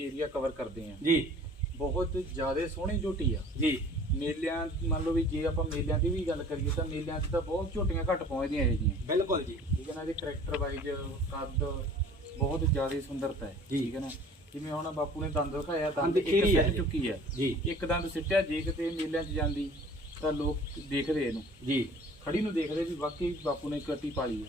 Area cover ਕਰਦੇ ਆ ਜੀ। ਬਹੁਤ ਜ਼ਿਆਦਾ ਸੋਹਣੀ ਝੋਟੀ ਆ। ਜੀ। ਮੇਲਿਆਂ ਮੰਨ ਲਓ ਵੀ ਜੇ ਆਪਾਂ ਮੇਲਿਆਂ ਦੀ ਵੀ ਗੱਲ ਕਰੀਏ ਤਾਂ ਮੇਲਿਆਂ 'ਚ ਤਾਂ ਬਹੁਤ ਝੋਟੀਆਂ ਘੱਟ ਪਹੁੰਚਦੀਆਂ ਇਹ ਜੀਆਂ ਬਿਲਕੁਲ ਜੀ। ਠੀਕ ਹੈ ਨਾ ਇਹਦੇ ਕਰੈਕਟਰ ਵਾਈਜ਼ ਕੱਦ ਬਹੁਤ ਜ਼ਿਆਦਾ ਸੁੰਦਰਤਾ ਹੈ। ਠੀਕ ਹੈ ਨਾ ਜਿਵੇਂ ਹੁਣ ਬਾਪੂ ਨੇ ਦੰਦ ਦਿਖਾਇਆ ਦੰਦ ਇੱਕ ਸਿੱਟ। ਚੁੱਕੀ ਹੈ ਜੀ। ਇੱਕ ਦੰਦ ਸਿੱਟਿਆ ਜੇ ਕਿਤੇ ਮੇਲਿਆਂ 'ਚ ਜਾਂਦੀ ਤਾਂ ਲੋਕ ਦੇਖਦੇ ਇਹਨੂੰ। ਜੀ। ਖੜੀ ਨੂੰ ਦੇਖਦੇ ਵੀ ਵਾਕਈ ਬਾਪੂ ਨੇ ਕੱਟੀ ਪਾਲੀ ਹੈ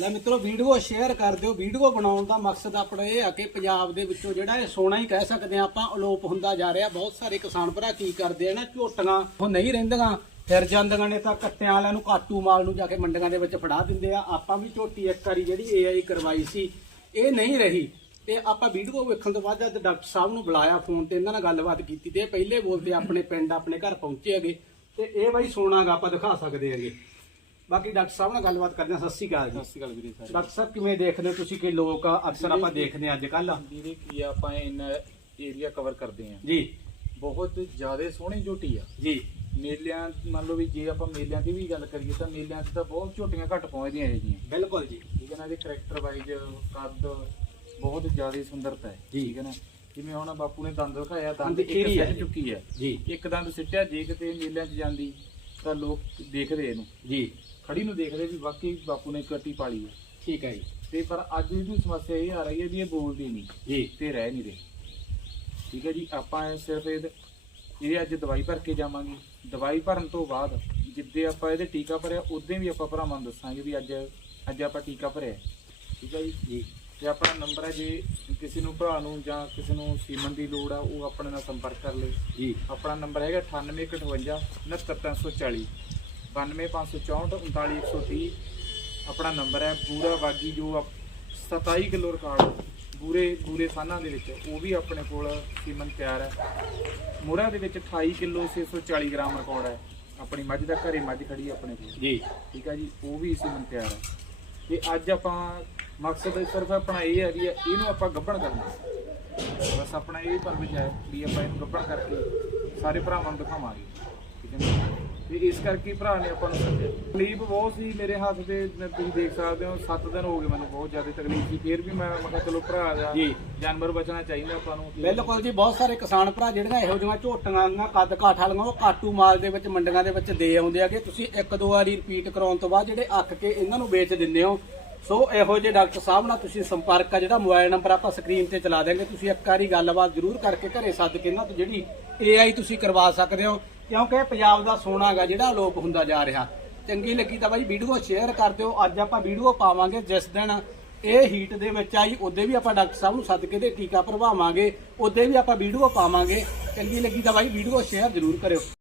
ਲੈ ਮਿੱਤਰੋ, ਵੀਡੀਓ ਸ਼ੇਅਰ ਕਰ ਦਿਓ। ਵੀਡੀਓ ਬਣਾਉਣ ਦਾ ਮਕਸਦ ਆਪਣਾ ਇਹ ਆ ਕਿ ਪੰਜਾਬ ਦੇ ਵਿੱਚੋਂ ਜਿਹੜਾ ਇਹ ਸੋਨਾ ਹੀ ਕਹਿ ਸਕਦੇ ਆ ਆਪਾਂ, ਅਲੋਪ ਹੁੰਦਾ ਜਾ ਰਿਹਾ। ਬਹੁਤ ਸਾਰੇ ਕਿਸਾਨ ਭਰਾ ਕੀ ਕਰਦੇ ਆ ਨਾ, ਝੋਟੀਆਂ, ਉਹ ਨਹੀਂ ਰਹਿੰਦੀਆਂ, ਫਿਰ ਜਾਂਦੀਆਂ ਨੇ ਤਾਂ ਕੱਟਿਆਂ ਵਾਲਿਆਂ ਨੂੰ ਕਾਟੂ ਮਾਲ ਨੂੰ ਜਾ ਕੇ ਮੰਡੀਆਂ ਦੇ ਵਿੱਚ ਫੜਾ ਦਿੰਦੇ ਆ। ਆਪਾਂ ਵੀ ਝੋਟੀ ਇੱਕ ਵਾਰੀ ਜਿਹੜੀ ਏਆਈ ਕਰਵਾਈ ਸੀ, ਇਹ ਨਹੀਂ ਰਹੀ। ਤੇ ਆਪਾਂ ਵੀਡੀਓ ਵੇਖਣ ਤੋਂ ਬਾਅਦ ਜਦ ਡਾਕਟਰ ਸਾਹਿਬ ਨੂੰ ਬੁਲਾਇਆ ਫੋਨ ਤੇ, ਇਹਨਾਂ ਨਾਲ ਗੱਲਬਾਤ ਕੀਤੀ ਤੇ ਇਹ ਪਹਿਲੇ ਬੋਲਦੇ ਆਪਣੇ ਪਿੰਡ ਆਪਣੇ ਘਰ ਪਹੁੰਚੇ ਹੈਗੇ। ਤੇ ਇਹ ਬਾਈ ਸੋਨਾਗਾ ਆਪਾਂ ਦਿਖਾ ਸਕਦੇ ਹੈਗੇ। ਬਾਕੀ ਡਾਕਟਰ ਸਾਹਿਬ ਨਾਲ ਗੱਲਬਾਤ ਕਰਦੇ ਹਾਂ। ਸਤਿ ਸ਼੍ਰੀ ਅਕਾਲ ਜੀ। ਸਤਿ ਸ਼੍ਰੀ ਅਕਾਲ ਵੀਰੇ ਸਾਰੇ। ਡਾਕਟਰ ਸਾਹਿਬ ਕਿਵੇਂ ਦੇਖਦੇ ਹੋ ਤੁਸੀਂ ਕਿ ਲੋਕ ਅਕਸਰ ਆਪਾਂ ਦੇਖਦੇ ਹਾਂ ਅੱਜ ਕੱਲ ਵੀਰੇ ਕੀ ਆ, ਆਪਾਂ ਇਹਨਾਂ ਏਰੀਆ ਕਵਰ ਕਰਦੇ ਆ ਜੀ। ਬਹੁਤ ਜ਼ਿਆਦਾ ਸੋਹਣੀ ਝੋਟੀ ਆ। ਜੀ। ਮੇਲਿਆਂ ਮੰਨ ਲਓ ਵੀ ਜੇ ਆਪਾਂ ਮੇਲਿਆਂ ਦੀ ਵੀ ਗੱਲ ਕਰੀਏ ਤਾਂ ਮੇਲਿਆਂ 'ਚ ਤਾਂ ਬਹੁਤ ਝੋਟੀਆਂ ਘੱਟ ਪਹੁੰਚਦੀਆਂ ਇਹ ਜੀਆਂ ਬਿਲਕੁਲ ਜੀ। ਠੀਕ ਹੈ ਨਾ ਇਹਦੇ ਕਰੈਕਟਰ ਵਾਈਜ਼ ਕੱਦ ਬਹੁਤ ਜ਼ਿਆਦਾ ਸੁੰਦਰਤਾ ਹੈ। ਠੀਕ ਹੈ ਨਾ ਜਿਵੇਂ ਹੁਣ ਬਾਪੂ ਨੇ ਦੰਦ ਦਿਖਾਇਆ ਦੰਦ ਇੱਕ ਹੈ ਸਿੱਟ। ਚੁੱਕੀ ਹੈ। ਜੀ। ਇੱਕ ਦੰਦ ਸਿੱਟਿਆ ਜੇ ਕਿਤੇ ਮੇਲਿਆਂ 'ਚ ਜਾਂਦੀ। ਤਾਂ ਲੋਕ ਦੇਖਦੇ ਇਹਨੂੰ। ਜੀ। ਖੜੀ ਨੂੰ ਦੇਖਦੇ ਵੀ ਵਾਕਈ ਬਾਪੂ ਨੇ ਕੱਟੀ ਪਾਲੀ ਹੈ ਠੀਕ ਹੈ ਜੀ। ਤੇ ਪਰ ਅੱਜ ਦੀ ਸਮੱਸਿਆ ਇਹ ਆ ਰਹੀ ਹੈ ਵੀ ਇਹ ਬੋਲਦੀ ਨਹੀਂ ਜੀ। ਤੇ ਰਹਿ ਨਹੀਂ ਰਹੇ। ਠੀਕ ਹੈ ਜੀ ਆਪਾਂ ਇਹ ਸਿਰਫ ਇਹ ਇਹ ਅੱਜ ਦਵਾਈ ਭਰ ਕੇ ਜਾਵਾਂਗੇ। ਦਵਾਈ ਭਰਨ ਤੋਂ ਬਾਅਦ ਜਿੱਦੇ ਆਪਾਂ ਇਹਦੇ ਟੀਕਾ ਭਰਿਆ ਉਦੋਂ ਵੀ ਆਪਾਂ ਭਰਾਵਾਂ ਨੂੰ ਦੱਸਾਂਗੇ ਵੀ ਅੱਜ ਅੱਜ ਆਪਾਂ ਟੀਕਾ ਭਰਿਆ। ਠੀਕ ਹੈ ਜੀ? ਜੀ। ਤੇ ਆਪਣਾ ਨੰਬਰ ਹੈ ਜੇ ਕਿਸੇ ਨੂੰ ਭਰਾ ਨੂੰ ਜਾਂ ਕਿਸੇ ਨੂੰ ਸੀਮਨ ਦੀ ਲੋੜ ਆ ਉਹ ਆਪਣੇ ਨਾਲ ਸੰਪਰਕ ਕਰ ਲੇ ਜੀ। ਆਪਣਾ ਨੰਬਰ ਹੈਗਾ 9858 69340 92564 39130 ਆਪਣਾ ਨੰਬਰ ਹੈ ਪੂਰਾ ਬਾਗੀ ਜੋ ਆਪ- 27 ਕਿਲੋ ਰਿਕਾਰਡ ਪੂਰੇ ਪੂਰੇ ਸਾਨਾਂ ਦੇ ਵਿੱਚ ਉਹ ਵੀ ਆਪਣੇ ਕੋਲ ਸੀਮਨ ਤਿਆਰ ਹੈ। ਮੋਹਰਾ ਦੇ ਵਿੱਚ 28 ਕਿਲੋ 640 ਗ੍ਰਾਮ ਰਿਕਾਰਡ ਹੈ। ਆਪਣੀ ਮੱਝ ਦਾ ਘਰੇ ਮੱਝ ਖੜੀ ਆਪਣੇ ਕੋਲ। ਜੀ। ਠੀਕ ਹੈ ਜੀ ਉਹ ਵੀ ਸੀਮਨ ਤਿਆਰ ਹੈ। ਤੇ ਅੱਜ ਆਪਾਂ ਮਕਸਦ ਸਿਰਫ ਆਪਣਾ ਇਹ ਹੈ ਵੀ ਇਹਨੂੰ ਆਪਾਂ ਗੱਭਣ ਕਰਨਾ। ਬਸ ਆਪਣਾ ਇਹ ਪਰਵਿਸ਼ ਹੈ ਵੀ ਆਪਾਂ ਇਹਨੂੰ ਗੱਭਣ ਕਰਕੇ ਸਾਰੇ ਭਰਾਵਾਂ ਨੂੰ ਦਿਖਾਵਾਂਗੇ। ਠੀਕ ਹੈ ਨਾ? ਤੇ ਇਸ ਕਰਕੇ ਭਰਾ ਨੇ ਆਪਾਂ ਨੂੰ ਸੱਦਿਆ। ਤਕਲੀਫ ਬਹੁਤ ਸੀ ਮੇਰੇ ਹੱਥ ਤੇ ਨ- ਤੁਸੀਂ ਦੇਖ ਸਕਦੇ ਹੋ 7 ਦਿਨ ਹੋ ਗਏ ਮੈਨੂੰ ਬਹੁਤ ਜ਼ਿਆਦਾ ਤਕਲੀਫ ਸੀ। ਫਿਰ ਵੀ ਮੈਂ ਮੈਂ ਕਿਹਾ ਚਲੋ ਭਰਾ ਦਾ ਜੀ। ਜਾਨਵਰ ਬਚਣਾ ਚਾਹੀਦਾ ਆਪਾਂ ਨੂੰ। ਬਿਲਕੁਲ ਜੀ ਬਹੁਤ ਸਾਰੇ ਕਿਸਾਨ ਭਰਾ ਜਿਹੜੀਆਂ ਇਹੋ ਜਿਹੀਆਂ ਝੋਟੀਆਂ ਦੀਆਂ ਕੱਦ ਕਾਠ ਵਾਲੀਆਂ ਉਹ ਕਾਟੂ ਮਾਲ ਦੇ ਵਿੱਚ ਮੰਡੀਆਂ ਦੇ ਵਿੱਚ ਦੇ ਆਉਂਦੇ ਆਗੇ ਤੁਸੀਂ ਇੱਕ ਦੋ ਵਾਰੀ ਰਿਪੀਟ ਕਰਾਉਣ ਤੋਂ ਬਾਅਦ ਜਿਹੜੇ ਅੱਕ ਕੇ ਇਹਨਾਂ ਨੂੰ ਵੇਚ ਦਿੰਦੇ ਹੋ ਸੋ ਇਹੋ ਜਿਹੇ ਡਾਕਟਰ ਸਾਹਿਬ ਨਾਲ ਤੁਸੀਂ ਸੰਪਰਕ ਆ, ਜਿਹੜਾ ਮੋਬਾਈਲ ਨੰਬਰ ਆਪਾਂ ਸਕਰੀਨ ਤੇ ਚਲਾ ਦੇਾਂਗੇ ਤੁਸੀਂ ਇੱਕ ਵਾਰੀ ਗੱਲਬਾਤ ਜ਼ਰੂਰ ਕਰਕੇ ਘਰੇ ਸੱਦ ਕੇ ਇਹਨਾਂ ਤੋਂ ਜਿਹੜੀ ਏਆਈ ਤੁਸੀਂ ਕਰਵਾ ਸਕਦੇ ਹੋ, ਕਿਉਂਕਿ ਪੰਜਾਬ ਦਾ ਸੋਨਾ ਹੈਗਾ ਜਿਹੜਾ ਅਲੋਪ ਹੁੰਦਾ ਜਾ ਰਿਹਾ। ਚੰਗੀ ਲੱਗੀ ਤਾਂ ਬਾਈ ਵੀਡੀਓ ਸ਼ੇਅਰ ਕਰ ਦਿਓ, ਅੱਜ ਆਪਾਂ ਵੀਡੀਓ ਪਾਵਾਂਗੇ ਜਿਸ ਦਿਨ ਇਹ ਹੀਟ ਦੇ ਵਿੱਚ ਆਈ, ਉਹਦੇ ਵੀ ਆਪਾਂ ਡਾਕਟਰ ਸਾਹਿਬ ਨੂੰ ਸੱਦ ਕੇ ਤੇ ਟੀਕਾ ਭਰਵਾਵਾਂਗੇ, ਉਹਦੇ ਵੀ ਆਪਾਂ ਵੀਡੀਓ ਪਾਵਾਂਗੇ। ਚੰਗੀ ਲੱਗੀ ਤਾਂ ਬਾਈ ਵੀਡੀਓ ਸ਼ੇਅਰ ਜ਼ਰੂਰ ਕਰਿਓ।